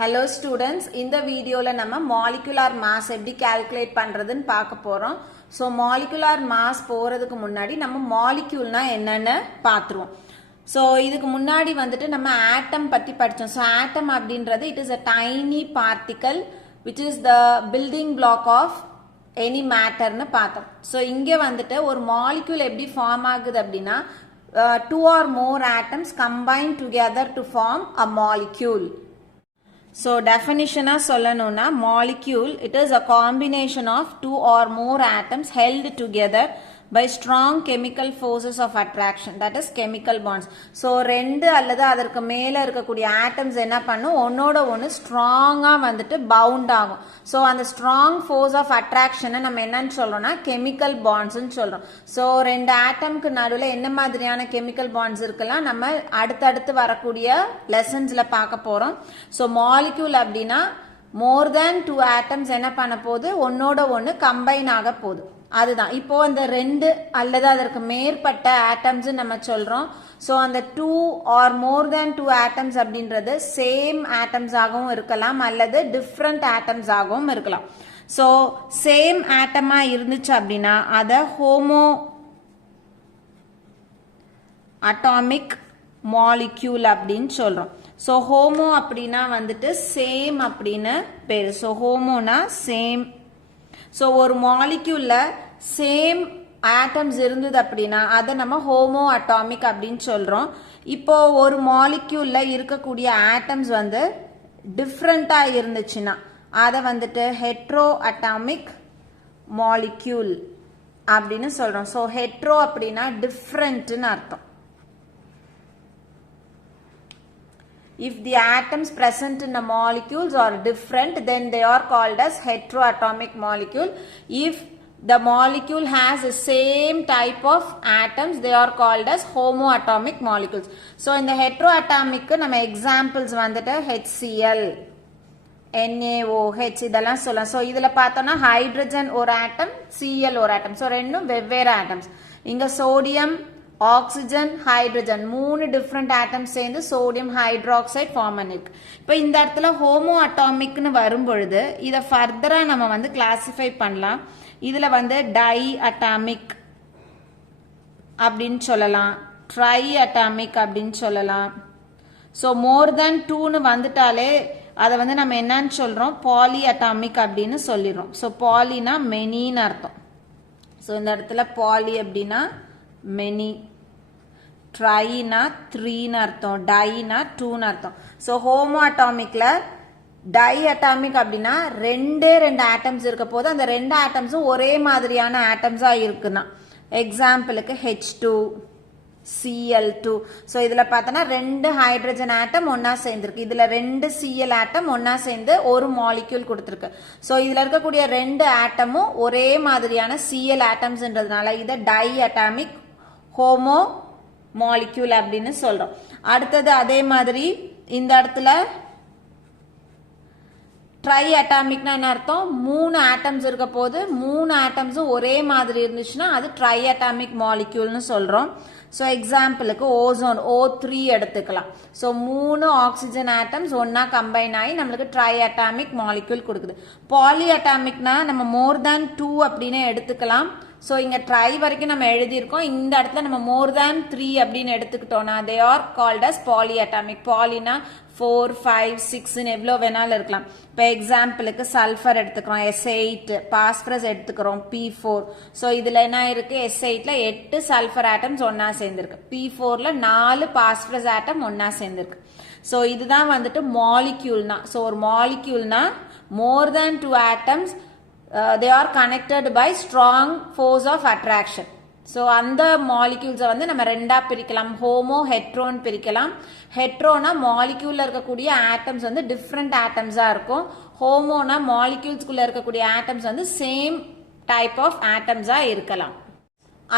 Hello students, இந்த வீடியோல நம்ம molecular mass எப்படி calculate பண்றதுன்னு பார்க்க போறோம். So molecular mass போறதுக்கு முன்னாடி நம்ம moleculeனா என்னன்னு பார்த்துருவோம். So இதுக்கு முன்னாடி வந்துட்டு நம்ம atom பத்தி படிச்சோம். So atom அப்படின்றது it is a tiny particle which is the building block of any matterன்னு பார்த்தோம். So இங்க வந்துட்டு ஒரு molecule எப்படி form ஆகுது அப்படின்னா two or more atoms combine together to form a molecule. So definition சொல்லும்னா molecule it is a combination of two or more atoms held together by strong chemical forces of attraction, that is chemical bonds. So ரெண்டு அல்லது அதற்கு மேல இருக்கக்கூடிய atoms என்ன பண்ணும், ஒன்னோட ஒன்னு ஸ்ட்ராங்கா வந்துட்டு பவுண்ட் ஆகும். So அந்த strong force of attraction நம்ம என்னன்னு சொல்றோம்னா chemical bonds ன்னு சொல்றோம். So ரெண்டு ஆட்டம்க்கு நடுவுல என்ன மாதிரியான chemical bonds இருக்கலாம் நம்ம அடுத்தடுத்து வரக்கூடிய லெசன்ஸ்ல பார்க்க போறோம். So molecule அப்படின்னா more than two atoms என்ன பண்ண போகுது, ஒன்னோட ஒன்னு கம்பைன் ஆக போகுது. அதுதான் இப்போ அந்த ரெண்டு அல்லது அதற்கு மேற்பட்ட ஆட்டம்ஸ் நம்ம சொல்றோம். ஸோ அந்த டூ ஆர் மோர் தேன் டூ ஆட்டம்ஸ் அப்படின்றது சேம் ஆட்டம்ஸ் ஆகவும் இருக்கலாம் அல்லது டிஃப்ரெண்ட் ஆட்டம்ஸ் ஆகவும் இருக்கலாம். ஸோ சேம் ஆட்டமா இருந்துச்சு அப்படின்னா அதை ஹோமோ அட்டாமிக் மாலிக்யூல் அப்படின்னு சொல்றோம். ஸோ ஹோமோ அப்படின்னா வந்துட்டு சேம் அப்படின்னு பேரு. So ஹோமோனா same. ஸோ ஒரு மாலிக்யூல்ல சேம் ஆட்டம்ஸ் இருந்தது அப்படின்னா அதை நம்ம ஹோமோ அட்டாமிக் அப்படின்னு சொல்றோம். இப்போ ஒரு மாலிக்யூல்ல இருக்கக்கூடிய ஆட்டம்ஸ் வந்து டிஃப்ரெண்டா இருந்துச்சுன்னா அதை வந்துட்டு ஹெட்ரோ அட்டாமிக் மாலிக்யூல் அப்படின்னு சொல்றோம். ஸோ ஹெட்ரோ அப்படின்னா டிஃப்ரெண்ட்னு அர்த்தம். If the atoms present in the molecules are different, then they are called as heteroatomic molecule. If the molecule has the same type of atoms, they are called as homoatomic molecules. So in the heteroatomic நம்ம examples வந்துட்டு HCl, NaOH இதெல்லாம் சொல்லலாம். So இதில் பார்த்தோம்னா hydrogen ஒரு ஆட்டம், Cl ஒரு ஆட்டம். So ரெண்டும் வெவ்வேறு ஆட்டம்ஸ். இங்கே சோடியம், ஆக்சிஜன், ஹைட்ரஜன் மூணு டிஃப்ரெண்ட் ஆட்டம்ஸ் சேர்ந்து சோடியம் ஹைட்ராக்சைடு ஃபார்ம் பண்ணிருக்கு. இப்போ இந்த இடத்துல ஹோமோ அட்டாமிக்னு வரும்பொழுது இதை ஃபர்தரா நம்ம வந்து கிளாசிஃபை பண்ணலாம். இதுல வந்து டை அட்டாமிக் அப்படின்னு சொல்லலாம், ட்ரை அட்டாமிக் அப்படின்னு சொல்லலாம். ஸோ மோர் தேன் டூன்னு வந்துட்டாலே அதை வந்து நம்ம என்னன்னு சொல்றோம், பாலி அட்டாமிக் அப்படின்னு சொல்லிடுறோம். ஸோ பாலினா மெனின்னு அர்த்தம். ஸோ இந்த இடத்துல பாலி அப்படின்னா மெனி, ட்ரைனா த்ரீன்னு அர்த்தம், டைனா டூன்னு அர்த்தம். ஸோ ஹோமோ அட்டாமிக்ல டை அட்டாமிக் அப்படின்னா ரெண்டு ஆட்டம்ஸ் இருக்க போது அந்த ரெண்டு ஆட்டம்ஸும் ஒரே மாதிரியான ஆட்டம்ஸா இருக்குன்னா எக்ஸாம்பிளுக்கு H2, Cl2. ஸோ இதுல பார்த்தோன்னா ரெண்டு ஹைட்ரஜன் ஆட்டம் ஒன்னா சேர்ந்துருக்கு, இதுல ரெண்டு Cl ஆட்டம் ஒன்னா சேர்ந்து ஒரு மாலிக்யூல் கொடுத்துருக்கு. ஸோ இதுல இருக்கக்கூடிய ரெண்டு ஆட்டமும் ஒரே மாதிரியான Cl ஆட்டம்ஸ்ன்றதுனால இதை டை அட்டாமிக் ஹோமோ மாலிக்யூல் அப்படின்னு சொல்றோம். அடுத்தது அதே மாதிரி இந்த இடத்துல ட்ரை அட்டாமிக்னா என்ன அர்த்தம், மூணு ஆட்டம்ஸ் இருக்க போது மூணு ஆட்டம்ஸும் ஒரே மாதிரி இருந்துச்சுன்னா அது ட்ரை அட்டாமிக் மாலிக்யூல்னு சொல்றோம். ஸோ எக்ஸாம்பிளுக்கு ஓசோன் O3 எடுத்துக்கலாம். ஸோ மூணு ஆக்சிஜன் ஆட்டம்ஸ் ஒன்னா கம்பைன் ஆகி நம்மளுக்கு ட்ரை அட்டாமிக் மாலிக்யூல் கொடுக்குது. பாலி அட்டாமிக்னா நம்ம மோர் தேன் டூ அப்படின்னு எடுத்துக்கலாம். ஸோ இங்க ட்ரை வரைக்கும் நம்ம எழுதியிருக்கோம். இந்த இடத்துல நம்ம மோர் தேன் 3 அப்படின்னு எடுத்துக்கிட்டோம்னா they are called as poly atomic. பாலினா 4, 5, 6 எவ்வளோ வேணாலும் இருக்கலாம். இப்போ எக்ஸாம்பிளுக்கு சல்ஃபர் எடுத்துக்கிறோம், S8, பாஸ்பரஸ் எடுத்துக்கிறோம், P4. ஸோ இதுல என்ன இருக்கு, S8ல 8 சல்ஃபர் ஆட்டம்ஸ் ஒன்னா சேர்ந்துருக்கு, P4ல 4 பாஸ்பரஸ் ஆட்டம் ஒன்னா சேர்ந்துருக்கு. ஸோ இதுதான் வந்துட்டு மாலிக்யூல்னா. ஸோ ஒரு மாலிக்யூல்னா more than two atoms they are connected by strong force of attraction. So அந்த மாலிக்யூல்ஸை வந்து நம்ம ரெண்டா பிரிக்கலாம், ஹோமோ ஹெட்ரோன்னு பிரிக்கலாம். ஹெட்ரோனா மாலிக்யூல்ல இருக்கக்கூடிய ஆட்டம்ஸ் வந்து டிஃப்ரெண்ட் ஆட்டம்ஸா இருக்கும். ஹோமோனா மாலிக்யூல்ஸ்குள்ள இருக்கக்கூடிய ஆட்டம்ஸ் வந்து சேம் டைப் ஆஃப் ஆட்டம்ஸா இருக்கலாம்.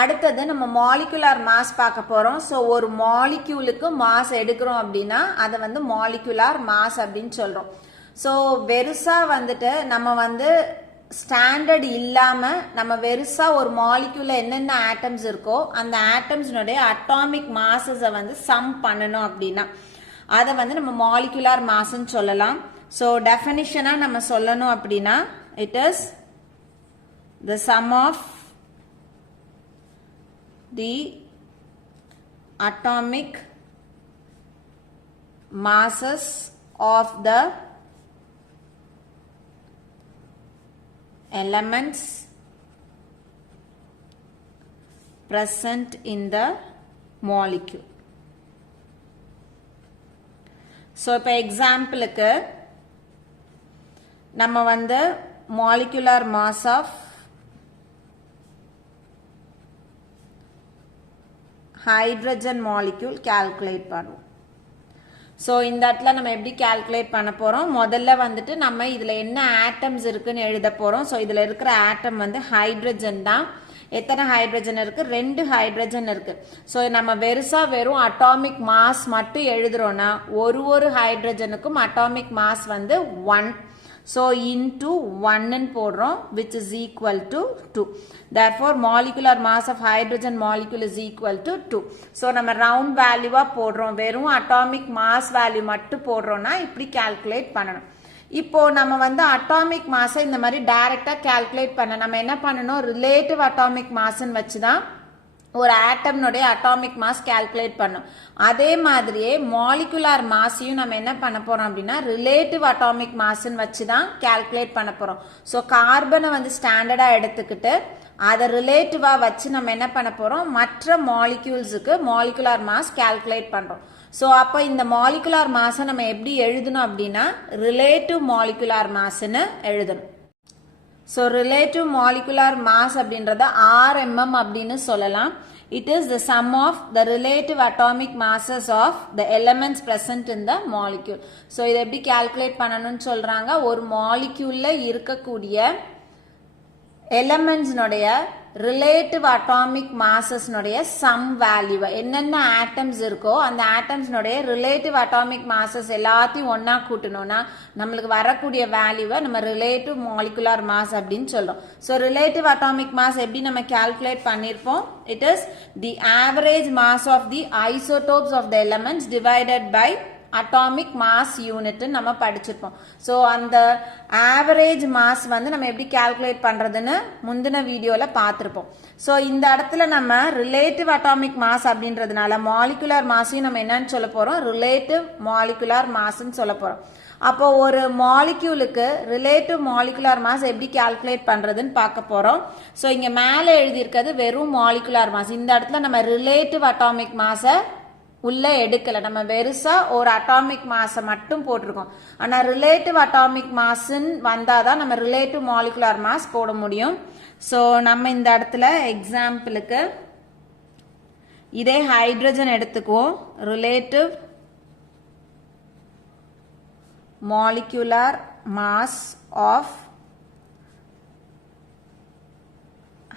அடுத்தது நம்ம மாலிகுலார் மாஸ் பார்க்க போறோம். ஸோ ஒரு மாலிக்யூலுக்கு மாஸ் எடுக்கிறோம் அப்படின்னா அதை வந்து மாலிகுலார் மாஸ் அப்படின்னு சொல்றோம். ஸோ வெறுசா வந்துட்டு நம்ம வந்து ஸ்டாண்டர்ட் இல்லாம நம்ம வெறுசா ஒரு மாலிக்யூல்ல என்னென்ன ஆட்டம்ஸ் இருக்கோ அந்த ஆட்டம்ஸ்னுடைய அட்டாமிக் மாசஸை வந்து சம் பண்ணணும் அப்படின்னா அதை வந்து நம்ம மாலிகுலார் மாஸ்ன்னு சொல்லலாம். ஸோ டெஃபினிஷனாக நம்ம சொல்லணும் அப்படின்னா it is the sum of the atomic masses of the elements present in the molecule. So இப்போ எக்ஸாம்பிளுக்கு நம்ம வந்து molecular mass of hydrogen molecule calculate பண்ணுவோம். ஸோ இந்த இடத்துல நம்ம எப்படி கால்குலேட் பண்ண போகிறோம், முதல்ல வந்துட்டு நம்ம இதில் என்ன ஆட்டம்ஸ் இருக்குன்னு எழுத போகிறோம். ஸோ இதில் இருக்கிற ஆட்டம் வந்து ஹைட்ரஜன் தான். எத்தனை ஹைட்ரஜன் இருக்கு? 2 ஹைட்ரஜன் இருக்கு. ஸோ நம்ம வெறும் அட்டாமிக் மாஸ் மட்டும் எழுதுறோம்னா ஒரு ஹைட்ரஜனுக்கும் அட்டாமிக் மாஸ் வந்து 1. So into 1 போடுறோம், which is equal to 2. Therefore molecular mass of hydrogen molecule is equal to 2. So நம்ம round value போடுறோம், வெறும் atomic mass value மட்டும் போடுறோம்னா இப்படி calculate பண்ணணும். இப்போ நம்ம வந்து atomic mass இந்த மாதிரி டைரக்டா calculate பண்ண நம்ம என்ன பண்ணணும், relative atomic mass வச்சுதான் ஒரு ஆட்டம்னுடைய அட்டாமிக் மாஸ் கால்குலேட் பண்ணும். அதே மாதிரியே மாலிகுலார் மாஸையும் நம்ம என்ன பண்ண போறோம் அப்படின்னா ரிலேட்டிவ் அட்டாமிக் மாஸ்ன்னு வச்சு தான் கால்குலேட் பண்ண போறோம். ஸோ கார்பனை வந்து ஸ்டாண்டர்டா எடுத்துக்கிட்டு அதை ரிலேட்டிவா வச்சு நம்ம என்ன பண்ண போறோம், மற்ற மாலிக்யூல்ஸுக்கு மாலிகுலார் மாஸ் கால்குலேட் பண்றோம். ஸோ அப்போ இந்த மாலிகுலார் மாஸை நம்ம எப்படி எழுதணும் அப்படின்னா ரிலேட்டிவ் மாலிகுலார் மாஸ்ன்னு எழுதணும். ஸோ ரிலேட்டிவ் மாலிகுலார் மாஸ் அப்படின்றத RMM அப்படின்னு சொல்லலாம். It is the sum of the relative atomic masses of the elements present in the molecule. So இதை எப்படி கால்குலேட் பண்ணணும்னு சொல்றாங்க, ஒரு மாலிக்யூல்ல இருக்கக்கூடிய எலிமெண்ட்ஸ்னுடைய ரிலேட்டிவ் அட்டாமிக் மாசஸ்னுடைய சம் வேல்யூ, என்னென்ன ஆட்டம்ஸ் இருக்கோ அந்த ஆட்டம்ஸ்னுடைய ரிலேட்டிவ் அட்டாமிக் மாசஸ் எல்லாத்தையும் ஒன்னா கூட்டணும்னா நம்மளுக்கு வரக்கூடிய வேல்யூவை நம்ம ரிலேட்டிவ் மாலிகுலார் மாஸ் அப்படின்னு சொல்றோம். ஸோ ரிலேட்டிவ் அட்டாமிக் மாஸ் எப்படி நம்ம கால்குலேட் பண்ணிருப்போம், it is the average mass of the isotopes of the elements divided by atomic mass unit நம்ம படிச்சிருப்போம். ஸோ அந்த ஆவரேஜ் மாஸ் வந்து நம்ம எப்படி கால்குலேட் பண்றதுன்னு முந்தின வீடியோல பார்த்திருப்போம். ஸோ இந்த இடத்துல நம்ம ரிலேட்டிவ் அட்டாமிக் மாஸ் அப்படின்றதுனால மாலிகுலார் மாஸையும் நம்ம என்னன்னு சொல்ல போறோம், ரிலேட்டிவ் மாலிகுலார் மாஸ்ன்னு சொல்ல போறோம். அப்போ ஒரு மாலிக்யூலுக்கு ரிலேட்டிவ் மாலிகுலார் மாஸ் எப்படி கால்குலேட் பண்றதுன்னு பார்க்க போறோம். ஸோ இங்க மேல எழுதியிருக்கிறது வெறும் மாலிகுலார் மாஸ். இந்த இடத்துல நம்ம ரிலேட்டிவ் அட்டாமிக் மாஸை உள்ள எடுக்கல, நம்ம வெறுசா ஒரு அட்டாமிக் மாஸை மட்டும் போட்டிருக்கோம். ஆனா ரிலேட்டிவ் அட்டாமிக் மாஸ்ன்னு வந்தாதான் நம்ம ரிலேட்டிவ் மாலிகுலார் மாஸ் போட முடியும். ஸோ நம்ம இந்த இடத்துல எக்ஸாம்பிளுக்கு இதே ஹைட்ரஜன் எடுத்துக்குவோம். Relative molecular mass of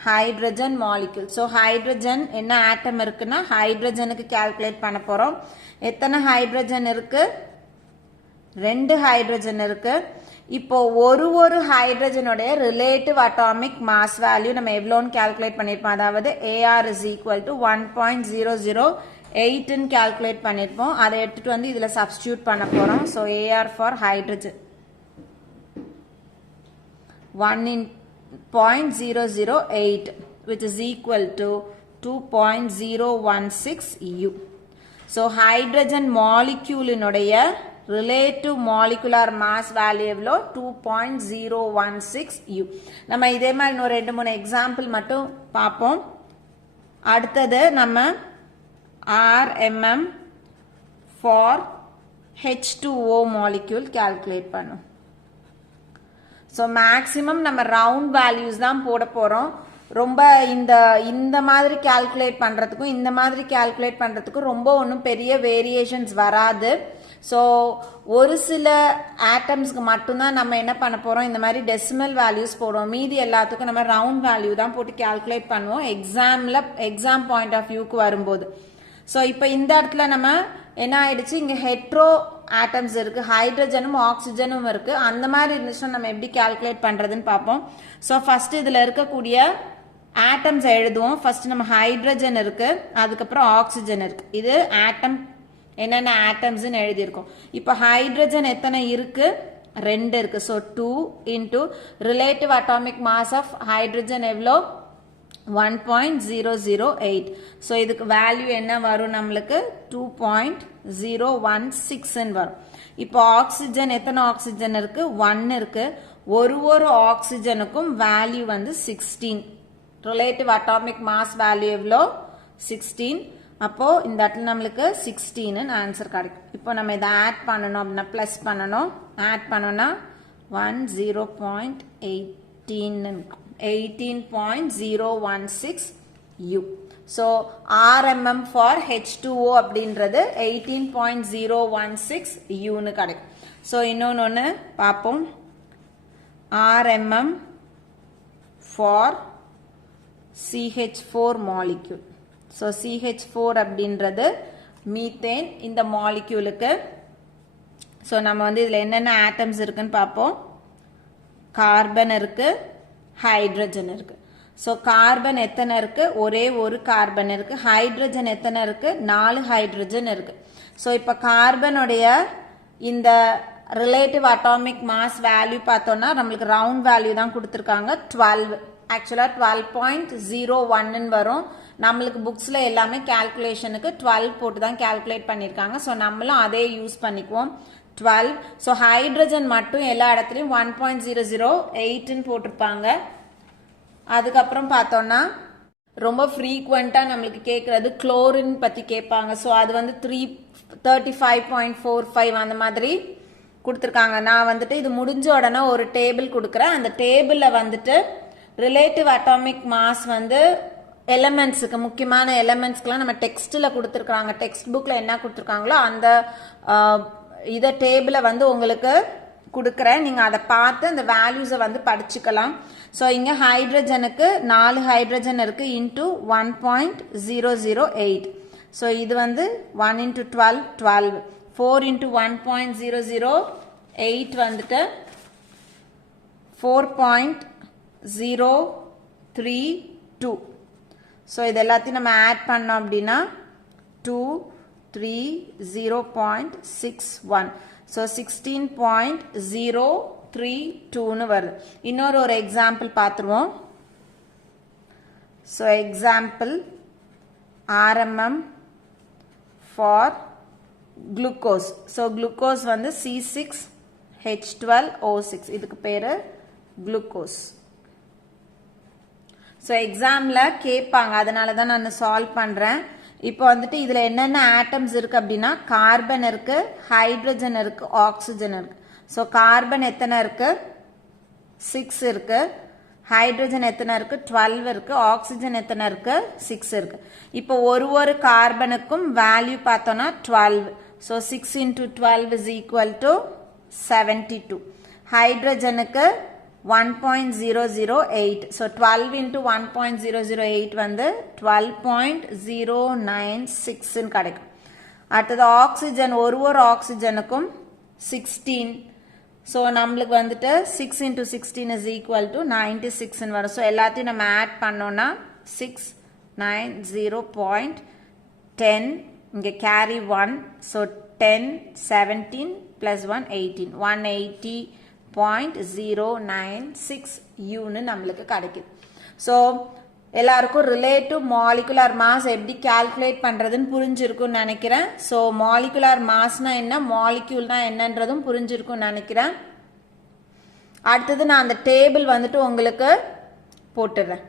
hydrogen molecule. So hydrogen என்ன ஆட்டம் இருக்குன்னா ஹைட்ரஜனுக்கு கால்குலேட் பண்ண போறோம். எத்தனை ஹைட்ரஜன் இருக்கு, 2 ஹைட்ரஜன் இருக்கு. இப்போ ஒரு ஹைட்ரஜனுடைய ரிலேட்டிவ் அட்டாமிக் மாஸ் வேல்யூ நம்ம எவ்வளோன்னு கால்குலேட் பண்ணிருப்போம், அதாவது AR is equal to 1.008 calculate பண்ணிருப்போம். அதை எடுத்துட்டு வந்து இதுல சப்ஸ்டியூட் பண்ண போறோம். So AR for hydrogen 1.008 which is equal to 2.016 U. So hydrogen molecule இனுடைய relative molecular mass value எவ்வளோ 2.016 U. நம்ம இதே மாதிரி இன்னொரு 2-3 எக்ஸாம்பிள் மட்டும் பார்ப்போம். அடுத்தது நம்ம RMM for H2O molecule calculate பண்ணும். ஸோ மேக்ஸிமம் நம்ம ரவுண்ட் வேல்யூஸ் தான் போட போகிறோம். ரொம்ப இந்த மாதிரி கால்குலேட் பண்ணுறதுக்கும் இந்த மாதிரி கால்குலேட் பண்ணுறதுக்கும் ரொம்ப ஒன்றும் பெரிய வேரியேஷன்ஸ் வராது. ஸோ ஒரு சில ஆட்டம்ஸ்க்கு மட்டும்தான் நம்ம என்ன பண்ண போகிறோம், இந்த மாதிரி டெசிமல் வேல்யூஸ் போடுவோம். மீதி எல்லாத்துக்கும் நம்ம ரவுண்ட் வேல்யூ தான் போட்டு கால்குலேட் பண்ணுவோம் எக்ஸாம் பாயிண்ட் ஆஃப் வியூக்கு வரும்போது. ஸோ இப்போ இந்த இடத்துல நம்ம என்ன ஆயிடுச்சு, இங்கே ஹெட்ரோ ஆட்டம்ஸ் இருக்கு, ஹைட்ரஜனும் ஆக்சிஜனும் இருக்கு. அந்த மாதிரி இருந்துச்சுன்னா நம்ம எப்படி கால்குலேட் பண்றதுன்னு பார்ப்போம். ஸோ ஃபர்ஸ்ட் இதுல இருக்கக்கூடிய ஆட்டம்ஸ் எழுதுவோம். ஃபர்ஸ்ட் நம்ம ஹைட்ரஜன் இருக்கு, அதுக்கப்புறம் ஆக்சிஜன் இருக்கு. இது ஆட்டம் என்னென்ன ஆட்டம்ஸ்ன்னு எழுதியிருக்கோம். இப்போ ஹைட்ரஜன் எத்தனை இருக்கு, 2 இருக்கு. So 2 into relative atomic mass of hydrogen எவ்வளோ 1.008. ஸோ இதுக்கு வேல்யூ என்ன வரும் நம்மளுக்கு 2.016 வரும். இப்போ ஆக்சிஜன் எத்தனை ஆக்சிஜன் இருக்கு 1 இருக்கு. ஒரு ஆக்சிஜனுக்கும் வேல்யூ வந்து 16. ரிலேட்டிவ் அட்டாமிக் மாஸ் வேல்யூ எவ்வளோ 16. அப்போ இந்த இடத்துல நம்மளுக்கு 16 ஆன்சர் கிடைக்கும். இப்போ நம்ம இதை ஆட் பண்ணணும் அப்படின்னா பிளஸ் பண்ணணும். ஆட் பண்ணோம்னா 18.016 U. So RMM for H2O அப்படின்றது 18.016 U னு கிடைக்கும். So இன்னொன்னு பார்ப்போம். RMM for CH4 molecule. So CH4 அப்படின்றது மீத்தேன் இந்த மாலிக்யூலுக்கு. ஸோ நம்ம வந்து இதில் என்னென்ன ஆட்டம்ஸ் இருக்குன்னு பார்ப்போம். கார்பன் இருக்கு, ஹைட்ரஜன் இருக்கு. ஸோ கார்பன் எத்தனை இருக்கு ஒரே ஒரு கார்பன் இருக்கு. ஹைட்ரஜன் எத்தனை இருக்கு 4 ஹைட்ரஜன் இருக்கு. ஸோ இப்போ கார்பனுடைய இந்த ரிலேட்டிவ் அட்டாமிக் மாஸ் வேல்யூ பார்த்தோம்னா நம்மளுக்கு ரவுண்ட் வேல்யூ தான் கொடுத்துருக்காங்க 12. ஆக்சுவலாக 12.01 வரும். நம்மளுக்கு புக்ஸில் எல்லாமே கேல்குலேஷனுக்கு 12 போட்டு தான் கேல்குலேட் பண்ணியிருக்காங்க. ஸோ நம்மளும் அதே யூஸ் பண்ணிக்குவோம் 12. ஸோ ஹைட்ரஜன் மட்டும் எல்லா இடத்துலையும் 1.008 போட்டிருப்பாங்க. அதுக்கப்புறம் பார்த்தோம்னா ரொம்ப ஃப்ரீக்வெண்ட்டாக நம்மளுக்கு கேட்குறது குளோரின் பற்றி கேட்பாங்க. ஸோ அது வந்து 35.45 அந்த மாதிரி கொடுத்துருக்காங்க. நான் வந்துட்டு இது முடிஞ்ச உடனே ஒரு டேபிள் கொடுக்குறேன். அந்த டேபிளில் வந்துட்டு ரிலேட்டிவ் அட்டாமிக் மாஸ் வந்து எலமெண்ட்ஸுக்கு முக்கியமான எலமெண்ட்ஸ்க்குலாம் நம்ம டெக்ஸ்ட்டில் கொடுத்துருக்காங்க. டெக்ஸ்ட் புக்கில் என்ன கொடுத்துருக்காங்களோ அந்த இதை டேபிளை வந்து உங்களுக்கு கொடுக்குறேன். நீங்கள் அதை பார்த்து அந்த வேல்யூஸை வந்து படிச்சுக்கலாம். ஸோ இங்கே ஹைட்ரஜனுக்கு 4 ஹைட்ரஜன் இருக்குது இன்ட்டு 1.008. ஸோ இது வந்து 1 × 12 12. 4 × 1.008 வந்துட்டு 4.032. ஸோ இது எல்லாத்தையும் நம்ம ஆட் பண்ணோம் அப்படின்னா 230.61. ஸோ 16.032 வருது. இன்னொரு எக்ஸாம்பிள் பார்த்துருவோம். So example RMM for glucose. So glucose வந்து C6H12O6. இதுக்கு பேர் குளுக்கோஸ். ஸோ எக்ஸாமில் கேட்பாங்க, அதனால தான் நான் சால்வ் பண்ணுறேன். இப்போ வந்துட்டு இதில் என்னென்ன ஆட்டம்ஸ் இருக்குது அப்படின்னா கார்பன் இருக்குது, ஹைட்ரஜன் இருக்குது, ஆக்சிஜன் இருக்குது. ஸோ கார்பன் எத்தனை இருக்குது 6 இருக்குது. ஹைட்ரஜன் எத்தனை இருக்குது 12 இருக்குது. ஆக்சிஜன் எத்தனை இருக்குது 6 இருக்குது. இப்போ ஒரு கார்பனுக்கும் வேல்யூ பார்த்தோன்னா 12. So 6 × 12 is equal to 72. ஹைட்ரஜனுக்கு 1.008. So 12 × 1.008 வந்து 12.096 கிடைக்கும். அடுத்தது ஆக்சிஜன் ஒரு ஆக்சிஜனுக்கும் 16. ஸோ நம்மளுக்கு வந்துட்டு 6 × 16 is equal to 96 வரும். ஸோ எல்லாத்தையும் நம்ம ஆட் பண்ணோம்னா 690.10. இங்கே கேரி 1. ஸோ 10 17 + 1 18. 180.096 யூன்னு நம்மளுக்கு கிடைக்குது. ஸோ எல்லாருக்கும் ரிலேட்டிவ் மாலிகுலர் மாஸ் எப்படி கால்குலேட் பண்ணுறதுன்னு புரிஞ்சிருக்கும்னு நினைக்கிறேன். ஸோ மாலிகுலர் மாஸ்னா என்ன, மாலிக்யூல்னா என்னன்றதும் புரிஞ்சிருக்கும்னு நினைக்கிறேன். அடுத்தது நான் அந்த டேபிள் வந்துட்டு உங்களுக்கு போட்டுடுறேன்.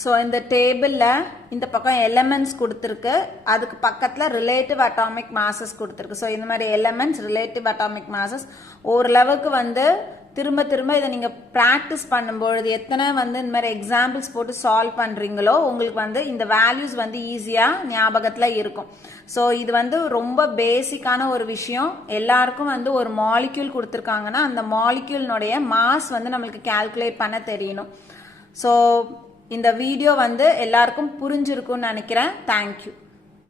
ஸோ இந்த டேபிளில் இந்த பக்கம் எலமெண்ட்ஸ் கொடுத்துருக்கு, அதுக்கு பக்கத்தில் ரிலேட்டிவ் அட்டாமிக் மாசஸ் கொடுத்துருக்கு. ஸோ இந்த மாதிரி எலமெண்ட்ஸ் ரிலேட்டிவ் அட்டாமிக் மாசஸ் ஓரளவுக்கு வந்து திரும்ப இதை நீங்கள் ப்ராக்டிஸ் பண்ணும்பொழுது எத்தனை வந்து இந்த மாதிரி எக்ஸாம்பிள்ஸ் போட்டு சால்வ் பண்ணுறீங்களோ உங்களுக்கு வந்து இந்த வேல்யூஸ் வந்து ஈஸியாக ஞாபகத்தில் இருக்கும். ஸோ இது வந்து ரொம்ப பேசிக்கான ஒரு விஷயம். எல்லாருக்கும் வந்து ஒரு மாலிக்யூல் கொடுத்துருக்காங்கன்னா அந்த மாலிக்யூலினுடைய மாஸ் வந்து நம்மளுக்கு கால்குலேட் பண்ண தெரியணும். ஸோ இந்த வீடியோ வந்து எல்லாருக்கும் புரிஞ்சிருக்கும்னு நினைக்கிறேன். தேங்க்யூ.